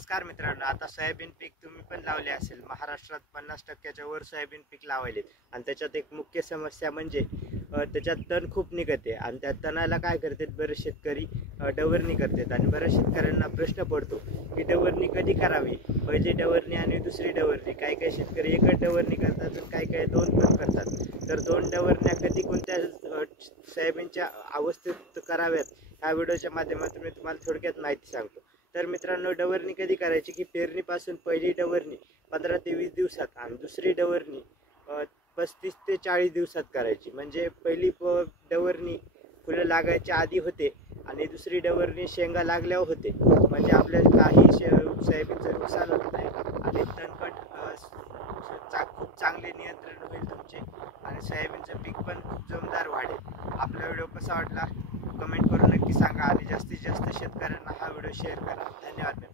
नमस्कार मित्रांनो, आता सोयाबीन पीक तुम्ही पण लावले असेल. महाराष्ट्रात 50% वर सोयाबीन पीक लावलेत आणि त्याच्यात एक मुख्य समस्या म्हणजे त्याच्यात तण खूप निघते आणि त्या तणाला काय करतात बरेच शेतकरी डवरणी करतात आणि बऱ्याच शेतकऱ्यांना प्रश्न पडतो की डवरणी कधी करावी, पहिली डवरणी आणि दुसरी डवरणी. काही काही शेतकरी एकच डवरणी करतात आणि काही काही दोन पण करतात. तर दोन डवरण्या कधी कोणत्या सोयाबीनच्या अवस्थेत कराव्यात ह्या व्हिडिओच्या माध्यमातून मी तुम्हाला थोडक्यात माहिती सांगतो. तर मित्रांनो, डवरणी कधी करायची की पेरणीपासून पहिली डवरणी 15 ते 20 दिवसात आणि दुसरी डवरणी 35 ते 40 दिवसात करायची. म्हणजे पहिली डवरणी फुलं लागायच्या आधी होते आणि दुसरी डवरणी शेंगा लागल्यावर होते. म्हणजे आपल्या काही सोयाबीनचं नुकसान होत नाही आणि तणकट खूप चांगले नियंत्रण होईल तुमचे आणि सोयाबीनचं पीक पण खूप जोमदार वाढेल. आपला व्हिडिओ कसा वाटला कमेंट करून नक्की सांगा आणि जास्तीत जास्त शेतकऱ्यांना हा व्हिडिओ शेअर करा. धन्यवाद.